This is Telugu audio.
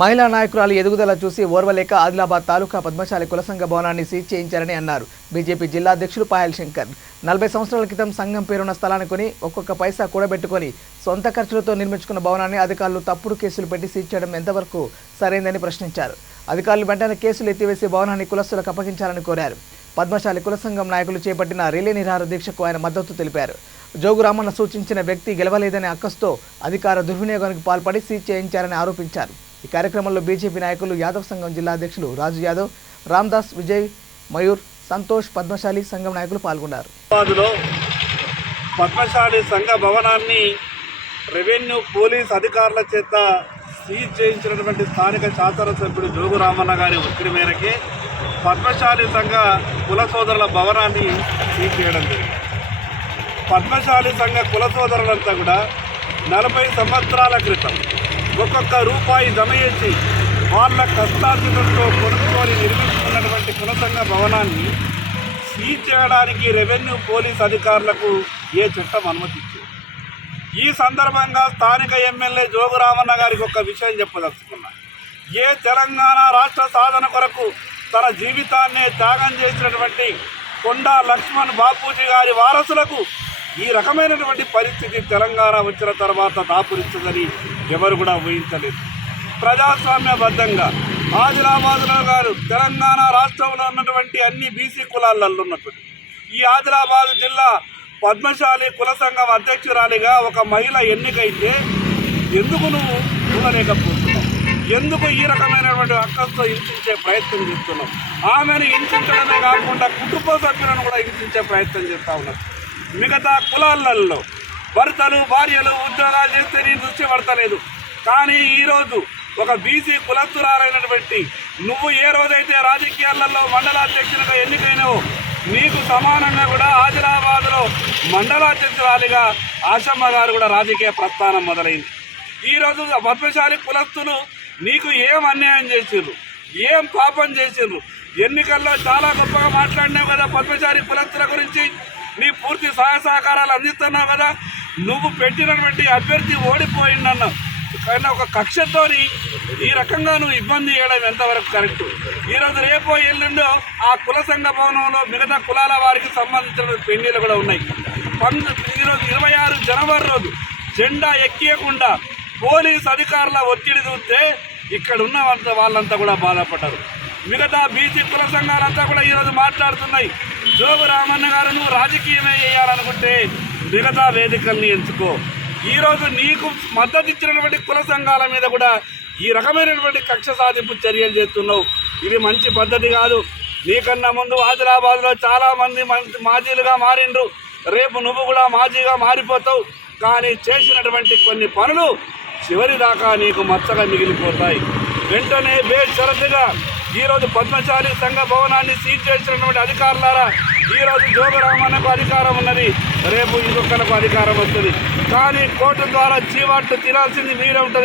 మహిళా నాయకురాలు ఎదుగుదల చూసి ఓర్వలేక ఆదిలాబాద్ తాలూకా పద్మశాలి కుల సంఘ భవనాన్ని సీజ్ చేయించారని అన్నారు. బీజేపీ జిల్లా అధ్యక్షులు పాయల్ శంకర్ 40 సంవత్సరాల క్రితం సంఘం పేరున్న స్థలాన్ని కొని ఒక్కొక్క పైసా కూడబెట్టుకొని సొంత ఖర్చులతో నిర్మించుకున్న భవనాన్ని అధికారులు తప్పుడు కేసులు పెట్టి సీజ్ చేయడం ఎంతవరకు సరైందని ప్రశ్నించారు. అధికారులు వెంటనే కేసులు ఎత్తివేసి భవనాన్ని కులస్తులకు అప్పగించాలని కోరారు. పద్మశాలి కుల సంఘం నాయకులు చేపట్టిన రిలే నిరాహార దీక్షకు ఆయన మద్దతు తెలిపారు. జోగు రామన్న సూచించిన వ్యక్తి గెలవలేదనే అక్కస్తో అధికార దుర్వినియోగానికి పాల్పడి సీజ్ చేయించారని ఆరోపించారు. ఈ కార్యక్రమంలో బీజేపీ నాయకులు యాదవ్ సంఘం జిల్లా అధ్యక్షులు రాజు యాదవ్, రామ్దాస్, విజయ్, మయూర్, సంతోష్, పద్మశాలి సంఘం నాయకులు పాల్గొన్నారు. పద్మశాలి సంఘ భవనాన్ని రెవెన్యూ పోలీస్ అధికారుల చేత సీజ్ చేయించినటువంటి స్థానిక శాసనసభ్యుడు జోగు రామన్న గారి ఒత్తిడి మేరకే పద్మశాలి సంఘ కుల సోదరుల భవనాన్ని సీజ్ చేయడం జరిగింది. పద్మశాలి సంఘ కుల సోదరులంతా కూడా 40 సంవత్సరాల క్రితం ఒక్కొక్క రూపాయి జమ చేసి వాళ్ళ కష్టార్జితంతో కొనుక్కొని నిర్మించుకున్నటువంటి కుల సంఘ భవనాన్ని సీజ్ చేయడానికి రెవెన్యూ పోలీస్ అధికారులకు ఏ చట్టం అనుమతించింది? ఈ సందర్భంగా స్థానిక ఎమ్మెల్యే జోగు రామన్న గారికి ఒక విషయం చెప్పదలుచుకున్నా. ఏ తెలంగాణ రాష్ట్ర సాధన కొరకు తన జీవితాన్నే త్యాగం చేసినటువంటి కొండా లక్ష్మణ్ బాపూజీ గారి వారసులకు ఈ రకమైనటువంటి పరిస్థితి తెలంగాణ వచ్చిన తర్వాత దాపురిస్తుందని ఎవరు కూడా ఊహించలేదు. ప్రజాస్వామ్యబద్ధంగా ఆదిలాబాద్లో గారు తెలంగాణ రాష్ట్రంలో ఉన్నటువంటి అన్ని బీసీ కులాలలో ఉన్నటువంటి ఈ ఆదిలాబాద్ జిల్లా పద్మశాలి కుల సంఘం అధ్యక్షురాలిగా ఒక మహిళ ఎన్నికైతే ఎందుకు నువ్వు చూడలేకపోతున్నావు? ఎందుకు ఈ రకమైనటువంటి హక్కుతో హింసించే ప్రయత్నం చేస్తున్నావు? ఆమెను హింసించడమే కాకుండా కుటుంబ సభ్యులను కూడా హింసించే ప్రయత్నం చేస్తూ ఉన్నారు. మిగతా కులాలలో భర్తలు భార్యలు ఉద్యోగాలు చేస్తే నీ దృష్టి పడతలేదు. కానీ ఈరోజు ఒక బీసీ కులస్తురాలైనటువంటి నువ్వు ఏ రోజైతే రాజకీయాలలో మండలాధ్యక్షులుగా ఎన్నికైనావో నీకు సమానంగా కూడా ఆదిలాబాద్లో మండలాధ్యక్షురాలిగా ఆశమ్మ గారు కూడా రాజకీయ ప్రస్థానం మొదలైంది. ఈరోజు పద్మశాలి కులస్తులు నీకు ఏం అన్యాయం చేసిర్రు, ఏం పాపం చేసిర్రు? ఎన్నికల్లో చాలా గొప్పగా మాట్లాడినావు కదా పద్మశాలి కులస్తుల గురించి, నీ పూర్తి సహాయ సహకారాలు అందిస్తున్నావు కదా. నువ్వు పెట్టినటువంటి అభ్యర్థి ఓడిపోయిందన్న కానీ ఒక కక్షతోని ఈ రకంగా నువ్వు ఇబ్బంది చేయడం ఎంతవరకు కరెక్టు? ఈరోజు రేపో ఎల్లుండో ఆ కుల సంఘ భవనంలో మిగతా కులాల వారికి సంబంధించిన పెళ్లిలు కూడా ఉన్నాయి. ఈరోజు 26 జనవరి రోజు జెండా ఎక్కియకుండా పోలీస్ అధికారుల ఒత్తిడి చూస్తే ఇక్కడ ఉన్న వాళ్ళంతా కూడా బాధపడ్డారు. మిగతా బీసీ కుల సంఘాలంతా కూడా ఈరోజు మాట్లాడుతున్నాయి. జోగు రామన్న గారు నువ్వు రాజకీయమే చేయాలనుకుంటే మిగతా వేదికల్ని ఎంచుకో. ఈరోజు నీకు మద్దతు ఇచ్చినటువంటి కుల సంఘాల మీద కూడా ఈ రకమైనటువంటి కక్ష సాధింపు చర్యలు చేస్తున్నావు. ఇది మంచి పద్ధతి కాదు. నీకన్నా ముందు ఆదిలాబాద్లో చాలామంది మాజీలుగా మారిండ్రు. రేపు నువ్వు కూడా మాజీగా మారిపోతావు. కానీ చేసినటువంటి కొన్ని పనులు చివరి దాకా నీకు మచ్చగా మిగిలిపోతాయి. వెంటనే బేషరతుగా ఈరోజు పద్మశాలి సంఘ భవనాన్ని సీజ్ చేసినటువంటి అధికారులారా, ఈరోజు జోగు రామన్నకు అధికారం ఉన్నది, రేపు ఇంకొకరికి అధికారం వస్తుంది. కానీ కోర్టు ద్వారా చీవాట్లు తినాల్సింది మీరే ఉంటుంది.